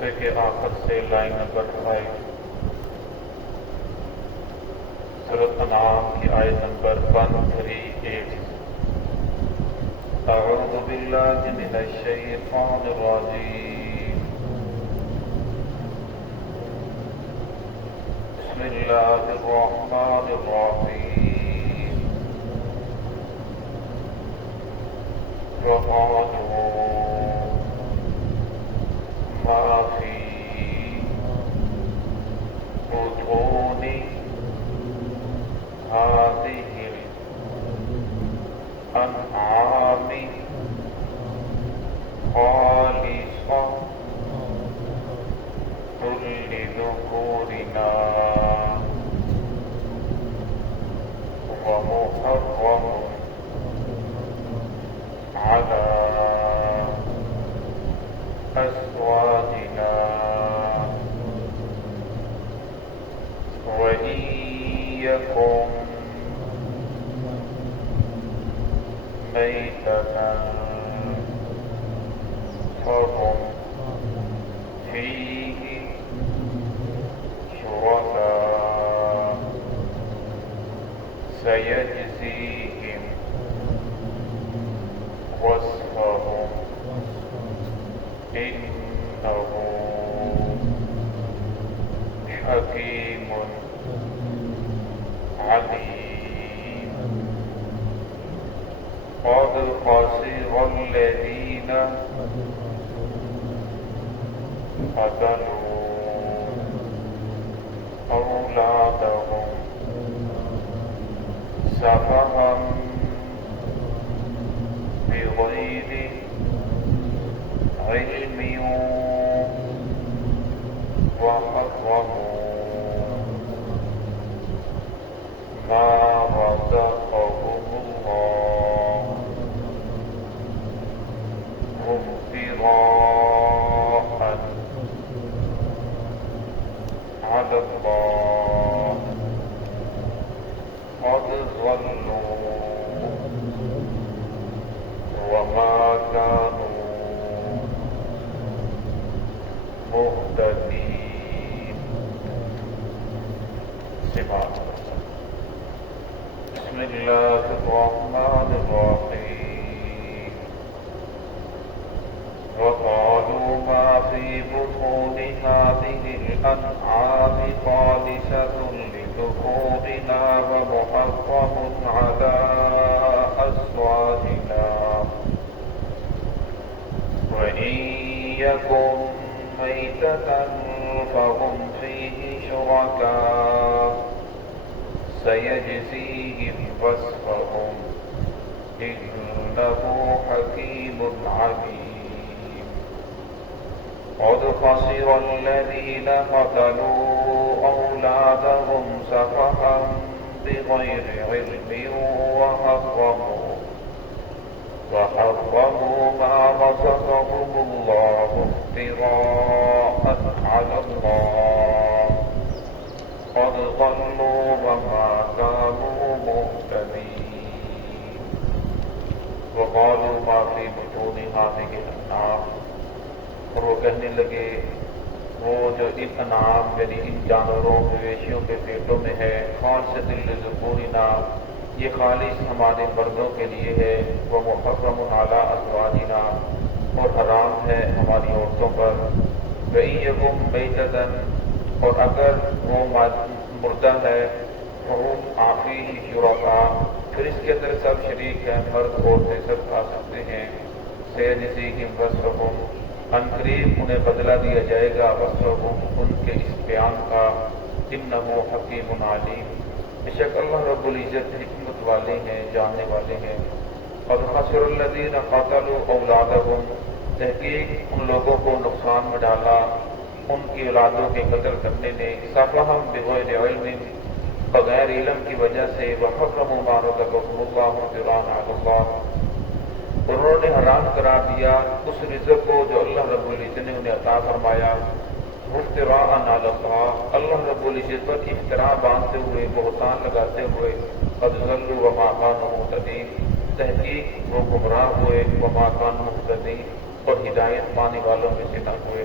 صفحے کے آخر سے لائن نمبر 5 سورۃ انعام کی آیت نمبر 138۔ اعوذ باللہ من الشیطان الرجیم، بسم اللہ الرحمن الرحیم۔ وقالوا ما فی بطون هذه الأنعام خالصة لذكورنا ومحرم على أزواجنا وإن يكن ميتة فهم فيه شركاء سيجزيهم وصفهم إنه حكيم عليم۔ قد خسر الذين قتلوا أولادهم سفها بغير علم وحرموا ما رزقهم الله افتراء على الله قد ضلوا وما كانوا مهتدين۔ بسم اللہ الرحمن الرحیم۔ وقالوا ما في بطون هذه الأنعام خالصة لذكورنا ومحرم على أزواجنا وإن يكن ميتة فهم فيه شركاء سيجزيهم وصفهم إنه حكيم عليم۔ قد خسر الذين قتلوا أولادهم سفها بغير علم وحرموا ما رزقهم الله افتراء على الله قد ضلوا وما كانوا مهتدين۔ وقالوا ما في بطون هذه الأنعام، اور وہ کہنے لگے وہ جو ان انعام یعنی ان جانوروں مویشیوں کے پیٹوں میں ہے، خالصۃ لذکورنا، یہ خالص ہمارے مردوں کے لیے ہے، وہ محرم علی ازواجنا، اور حرام ہے ہماری عورتوں پر، وَإِن يَكُن مَيْتَةً، اور اگر وہ مردہ ہے، فَهُمْ فِيهِ شُرَكَاء، پھر اس کے اندر سب شریک ہیں، مرد عورتیں سب کھا سکتے ہیں، سَيَجْزِيهِمْ وَصْفَهُمْ، عنقریب انہیں بدلہ دیا جائے گا، وصفہم ان کے اس بیان کا، انہ حکیم علیم، بے شک اللہ رب العزت حکمت والے ہیں، جاننے والے ہیں۔ قد خسر الذین قتلوا اولادہم، تحقیق ان لوگوں کو نقصان میں ڈالا ان کی اولادوں کے قتل کرنے نے، سفہم بغیر علم، بغیر علم کی وجہ سے، وحرموا ما رزقهم اللہ افتراء علی اللہ، انہوں نے حرام قرار دیا اس رزق کو جو اللہ رب العزت نے انہیں عطا فرمایا، افتراء علی اللہ، اللہ رب العزت پر افتراء باندھتے ہوئے، بہتان لگاتے ہوئے، قد ضلوا وما كانوا مهتدين، تحقیق وہ گمراہ ہوئے، وما كانوا مهتدين، اور ہدایت پانے والوں میں سے نہ ہوئے۔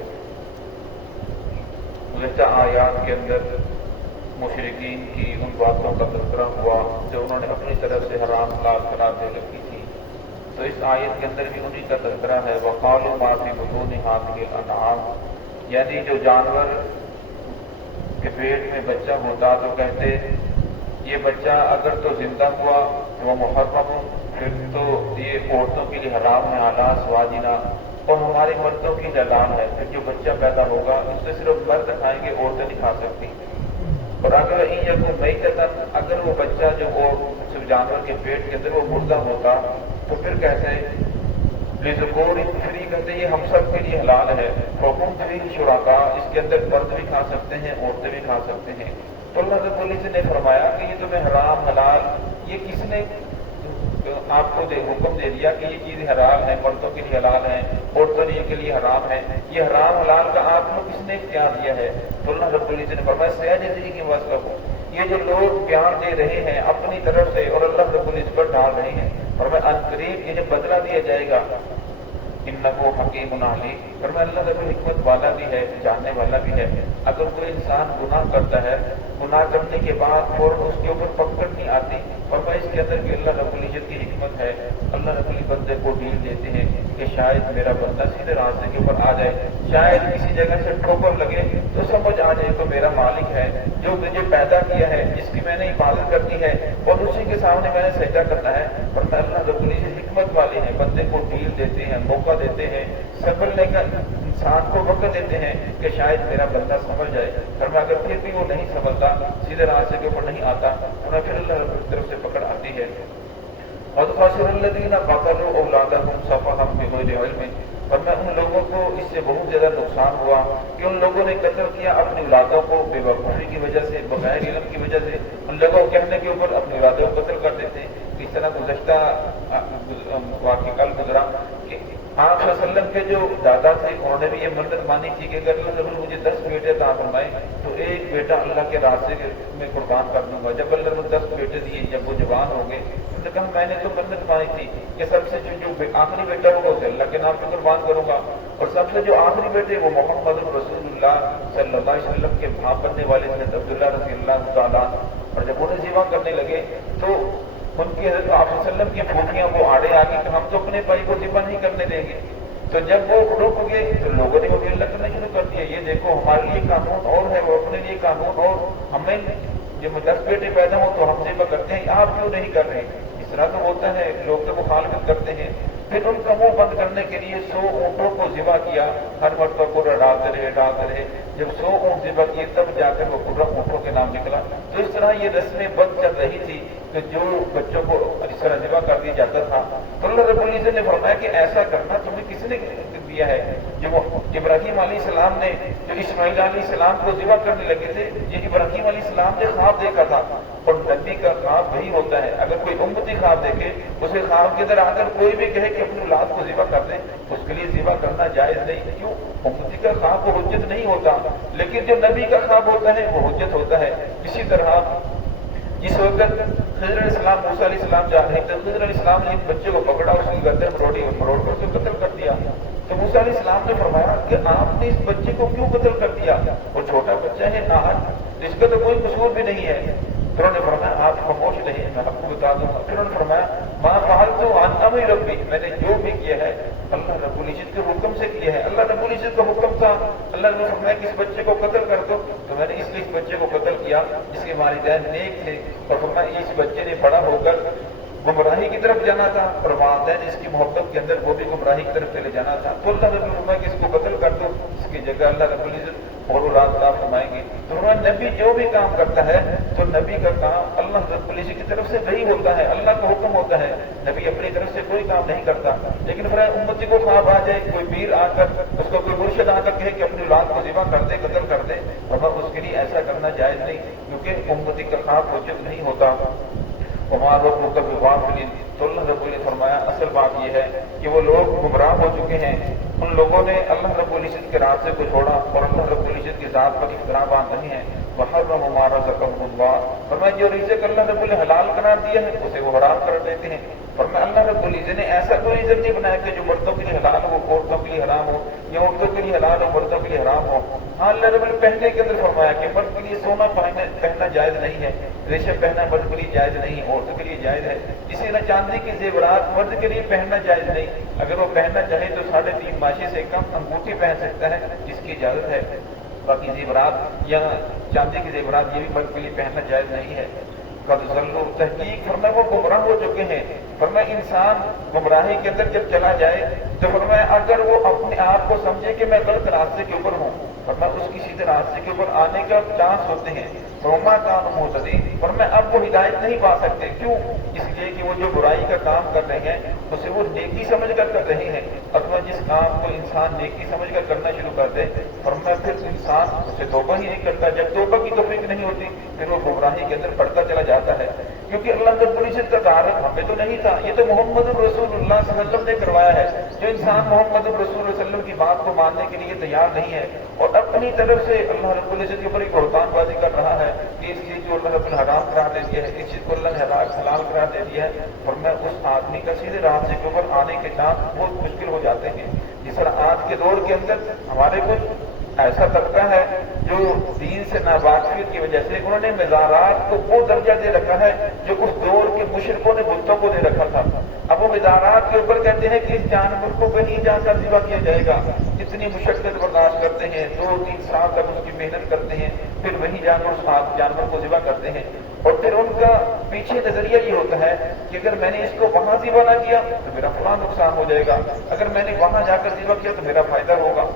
गुज़श्ता आयात के अंदर मुशरिकीन की उन बातों का तज़किरा हुआ जो उन्होंने अपनी तरफ से हराम हलाल करार दे रखी थी। तो इस आयत के अंदर भी उन्हीं का तज़किरा है। वक़ालू मा फ़ी बुतूनि हाज़िहिल अनआम, यानी जो जानवर के पेट में बच्चा होता तो कहते ये बच्चा अगर तो जिंदा हुआ तो वह मुहर्रम, फिर तो ये औरतों के लिए हराम है, आला स्वाजिना, और हमारे मर्दों की हलाल है। फिर जो बच्चा पैदा होगा उससे सिर्फ मर्द खाएंगे, औरतें नहीं खा सकती। और अगर अगर वो बच्चा जो जानवर के पेट के अंदर वो मुर्दा होता तो फिर कहते लिज़ुकूर फ्री, कहते ये हम सब के लिए हलाल है। हुकुम फ्री शुराका, इसके अंदर मर्द भी खा सकते हैं, औरतें भी खा सकते हैं। तो अल्लाह के पुलिस ने फरमाया कि ये तुम्हें हराम हलाल, ये किसने आपको हुक्म दे दिया कि ये चीज हलाल है, मर्दों के लिए हलाल है, औरतों के लिए हराम है, ये हराम हलाल का आपको किसने क्या दिया है? तो अल्लाह के पुलिस ने फरमाया सहज की वजह, ये जो लोग बयान दे रहे हैं अपनी तरफ से और अल्लाह के पुलिस पर डाल रहे हैं, और मैं अनकरीब ये जो बदला दिया जाएगा, इन्नहु हकीमुन अलीम, पर मैं अल्लाह रब्बुल हिकमत वाला भी है, जानने वाला भी है। अगर कोई इंसान गुनाह करता है, गुनाह करने के बाद और उसके ऊपर पकड़ नहीं आती, और मैं इसके अंदर भी अल्लाह रब्बुल इज्जत की हिकमत है। अल्लाह रब्बुल बंदे को डील देते हैं कि शायद मेरा बंदा सीधे रास्ते के ऊपर आ जाए, शायद किसी जगह से ठोकर लगे तो समझ आ जाए तो मेरा मालिक है जो मुझे पैदा किया है, जिसकी मैंने इबादत करनी है, और उसी के सामने मैंने सजदा करना है। और अल्लाह रब्बुल इज्जत हिकमत वाले हैं, बंदे को डील देते हैं, मौका देते हैं, संभलने का इंसान को वक्त देते हैं कि शायद मेरा बंदा समझ जाए। पर मैं अगर फिर भी वो नहीं समझता, सीधे रास्ते के ऊपर नहीं आता, तो मैं फिर अल्लाह की तरफ से पकड़ आती है। और खसिरल्लज़ीना क़तलू औलादहुम सफ़हन बिग़ैरि इल्म, और मैं उन लोगों को इससे बहुत ज्यादा नुकसान हुआ कि उन लोगों ने कत्ल किया अपनी औलादों को बेवकूफ़ी की वजह से, बगैर इल्म की वजह से, उन लोगों को कहने के ऊपर अपनी औलादों को कत्ल कर देते हैं। इस तरह गुज़श्ता वाक़या कल गुजरा कि आप सल्लम के जो दादा थे उन्होंने भी ये मन्नत मानी थी कि अगर अल्लाह मुझे 10 बेटे अता फरमाए तो एक बेटा अल्लाह के रास्ते में कुर्बान कर दूंगा। जब अल्लाह ने 10 बेटे दिए, जब वो जवान हो गए, तो कहा मैंने तो मन्नत मानी थी कि सबसे जो आखिरी बेटा होगा उसे अल्लाह के नाम पे कुर्बान करूंगा, और सबसे जो आखिरी बेटे वो मोहम्मद रसूलुल्लाह सल्लल्लाहु अलैहि वसल्लम के भाप बनने वाले हज़रत अब्दुल्लाह रज़ियल्लाहु तआला। और जब उन्हें ज़िबा करने लगे तो उनकी हज़रत आप वसल्लम की फूफियां वो आड़े आ गई कि हम तो अपने भाई को ज़िबा नहीं करने देंगे। तो जब वो रुक गए तो लोगों ने वो गिल्ला करना शुरू कर दिया, ये देखो हमारे लिए कानून और है, वो अपने लिए कानून, और हमें जब 10 बेटे पैदा हो तो हम ज़िबा करते हैं, आप क्यों नहीं कर रहे? इस तरह तो होता है, लोग तो मुखालफत करते हैं। फिर उनका मुंह बंद करने के लिए 100 ऊँटों को ज़िबा किया, हर मर्तबा को डालते रहे। जब 100 ऊँट ज़िबा किए तब जाकर वो पूरा ऊँटों के नाम निकला। तो इस तरह ये रस्में बंद चल रही थी कि जो बच्चों को इस तरह ज़िबा कर दिया जाता था। तो अल्लाह रब्बुल इज़्ज़त ने फरमाया कि ऐसा करना तुम्हें किसने दिया है? जब इब्राहीम अलैहिस्सलाम ने जो इस्माईल अलैहिस्सलाम को ज़िबा करने लगे थे, ये इब्राहीम अलैहिस्सलाम ने ख्वाब देखा था, और नबी का ख्वाब वही होता है। अगर कोई उम्मती ख्वाब देखे, उसे ख्वाब के अंदर आकर कोई भी कहे कि अपनी औलाद को ज़िबा कर दे, उसके लिए ज़िबा करना जायज नहीं। क्यों? उम्मती का ख्वाब वो हुज्जत नहीं होता, लेकिन जो नबी का ख्वाब होता है वो हुज्जत होता है। इसी तरह जिस वक्त खिज़र अलैहिस्सलाम मूसा अलैहिस्सलाम जा रहे थे, खिज़र अलैहिस्सलाम ने एक बच्चे को पकड़ा, उसकी गर्दन मरोड़ कर उसे कत्ल कर दिया। तो मूसा अलैहिस्सलाम ने फरमाया कि आपने इस बच्चे को क्यों कत्ल कर दिया? वो छोटा बच्चा है, नाहक, इसका तो कोई कसूर भी नहीं है। तो उन्होंने फरमाया आप खामोश रहिए, मैं आपको बता दूंगा। फिर उन्होंने फरमाया माँ फ़अलतु अन अम्रि रब्बी, मैंने जो भी किया है अल्लाह रब्बुल इज़्ज़त के हुक्म से किया है। अल्लाह रब्बुल इज़्ज़त का हुक्म था, अल्लाह ने फरमाया कि इस बच्चे को कत्ल कर दो, तो मैंने इसलिए इस बच्चे को कत्ल किया जिसके वालिदैन नेक थे, और फरमाया इस बच्चे ने बड़ा होकर गुमराही की तरफ जाना था, और वालिदैन इसकी मोहब्बत के अंदर वो भी गुमराही की तरफ चले जाना था। तो अल्लाह ने फरमाया कि इसको कत्ल कर दो, इसकी जगह अल्लाह रब्बुल इज़्ज़त और रात रात फरमाएंगे। तो नबी जो भी काम करता है तो नबी का काम अल्लाह रब्बुल इज़्ज़त की तरफ से वही होता है, अल्लाह का हुक्म होता है। नबी अपनी तरफ से कोई काम नहीं करता। लेकिन फिर उम्मती को ख्वाब आ जाए, कोई पीर आकर उसको कोई मुर्शिद आकर कहे कि अपनी औलाद को ज़िबा कर दे, कत्ल कर दे, तो उसके लिए ऐसा करना जायज नहीं, क्योंकि उम्मती का ख्वाब उचित नहीं होता। हमारा तो अल्लाह रब्बुल इज़्ज़त फरमाया असल बात यह है कि वो लोग गुमराह हो चुके हैं, उन लोगों ने अल्लाह रब्बुल इज़्ज़त के रास्ते को छोड़ा और अल्लाह रब्बुल इज़्ज़त की ज़ात पर इख्तिलाफ नहीं है। वहर्रम मा रज़क़हुमुल्लाह, फरमाया जो रिज़्क़ अल्लाह रब्बुल हलाल करार दिया है उसे वो हराम कर देते हैं। فرمایا اللہ رب العزت نے ایسا کوئی رزق نہیں بنایا کہ جو مردوں کے لیے حلال ہو عورتوں کے لیے حرام ہو، یا عورتوں کے لیے حلال ہو مردوں کے لیے حرام ہو۔ ہاں اللہ رب نے پہننے کے اندر فرمایا کہ مرد کے لیے سونا پہننا جائز نہیں ہے، ریشم پہننا مرد کے لیے جائز نہیں ہے، عورتوں کے لیے جائز ہے۔ اسی طرح چاندی کے زیورات مرد کے لیے پہننا جائز نہیں، اگر وہ پہننا چاہے تو 3.5 ماشے سے کم انگوٹھی پہن سکتا ہے، جس کی اجازت ہے۔ باقی زیورات یا چاندی کے زیورات یہ بھی مرد کے لیے پہننا جائز نہیں ہے۔ تحقیق فرمایا وہ گمراہ ہو چکے ہیں۔ فرمایا انسان گمراہی کے اندر جب چلا جائے تو فرمایا اگر وہ اپنے آپ کو سمجھے کہ میں غلط راستے کے اوپر ہوں، فرمایا اس کی سیدھے راستے کے اوپر آنے کا چانس ہوتے ہیں۔ روما کان مہتدی، فرمایا اب وہ ہدایت نہیں پا سکتے، کیوں؟ اس لیے کہ وہ جو برائی کا کام کر رہے ہیں اسے وہ نیکی سمجھ کر رہے ہیں، اثنا جس کام کو انسان نیکی سمجھ کر کرنا شروع کر دے فرمایا پھر انسان اسے توبہ ہی نہیں کرتا، جب توبہ کی توفیق نہیں ہوتی پھر وہ گمراہی کے اندر پڑتا چلا جاتا ہے، کیونکہ اللہ رب العزت کا تعارف ہمیں تو نہیں تھا، یہ تو محمد الرسول اللہ صلی اللہ علیہ وسلم نے کروایا ہے۔ جو انسان محمد الرسول صلی اللہ علیہ وسلم کی بات کو ماننے کے لیے تیار نہیں ہے اور اپنی طرف سے اللہ رب العزت کے اوپر ایک بہتان بازی کر رہا ہے کہ اس چیز کو اللہ رب الحرام قرار دے دیا ہے، اس چیز کو اللہ نے حلال قرار دے دیا ہے، اور میں اس آدمی کا سیدھے راستے کے اوپر آنے کے چانس بہت مشکل ہو جاتے ہیں۔ جس طرح آج کے دور کے اندر ہمارے کچھ ایسا طبقہ ہے جو دین سے ناواقفیت کی وجہ سے انہوں نے مزارات کو وہ درجہ دے رکھا ہے جو اس دور کے مشرکوں نے بتوں کو دے رکھا تھا۔ اب وہ مزارات کے اوپر کہتے ہیں کہ اس جانور کو کہیں جا کر ذبح کیا جائے گا، اتنی مشقت برداشت کرتے ہیں، 2-3 سال تک اس کی محنت کرتے ہیں، پھر وہیں جا کر اس جانور کو ذبح کرتے ہیں، اور پھر ان کا پیچھے نظریہ یہ ہوتا ہے کہ اگر میں نے اس کو وہاں ذبح نہ کیا تو میرا فلاں نقصان ہو جائے گا، اگر میں نے وہاں جا کر ذبح کیا تو میرا فائدہ ہوگا۔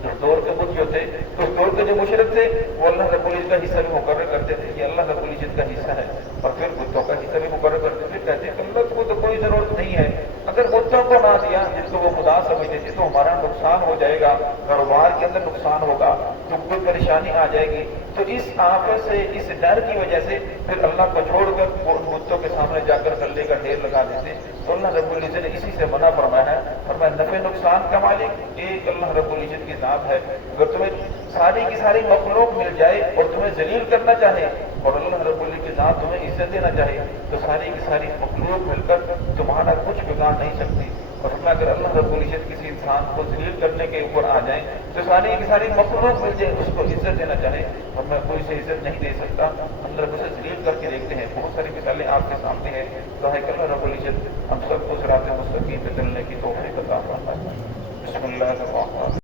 اس دور کے کچھ جو تھے، اس دور کے جو مشرک تھے وہ اللہ رب العزت کا حصہ بھی مقرر کرتے تھے کہ اللہ رب العزت کا حصہ ہے، اور پھر بتوں کا حصہ بھی مقرر کرتے تھے، کہتے ہیں اللہ کو تو کوئی ضرورت نہیں ہے، اگر بتوں کو نہ دیا جس کو وہ خدا سمجھتے تھے تو ہمارا نقصان ہو جائے گا، کاروبار کے اندر نقصان ہوگا، تو کوئی پریشانی آ جائے گی۔ تو اس آفت سے، اس ڈر کی وجہ سے پھر اللہ کو چھوڑ کر وہ ان بتوں کے سامنے جا کر گلے کا ڈھیر لگا دیتے۔ تو اللہ رب العزت نے اسی سے منع فرمایا ہے، فرمایا نفع نقصان کا مالک ایک اللہ رب العزت کی ذات ہے۔ اگر تمہیں ساری کی ساری مخلوق مل جائے اور تمہیں ذلیل کرنا چاہے اور اللہ رب العزت کی ذات تمہیں عزت دینا چاہے تو ساری کی ساری مخلوق مل کر تمہارا کچھ بگاڑ نہیں سکتی، اور ہمیں اگر اللہ رب العزت کسی انسان کو ذلیل کرنے کے اوپر آ جائیں تو ساری کی ساری مخلوق مل جائے اس کو عزت دینا چاہے اور میں کوئی سے عزت نہیں دے سکتا، اللہ رب اسے ذلیل کر کے دیکھتے ہیں۔ بہت ساری مثالیں آپ کے سامنے ہیں، تو ہے کہ اللہ رب العزت ہم سب کو صراط مستقیم پہ چلنے کی توفیق عطا فرمائے۔ بسم اللہ الرحمن الرحیم۔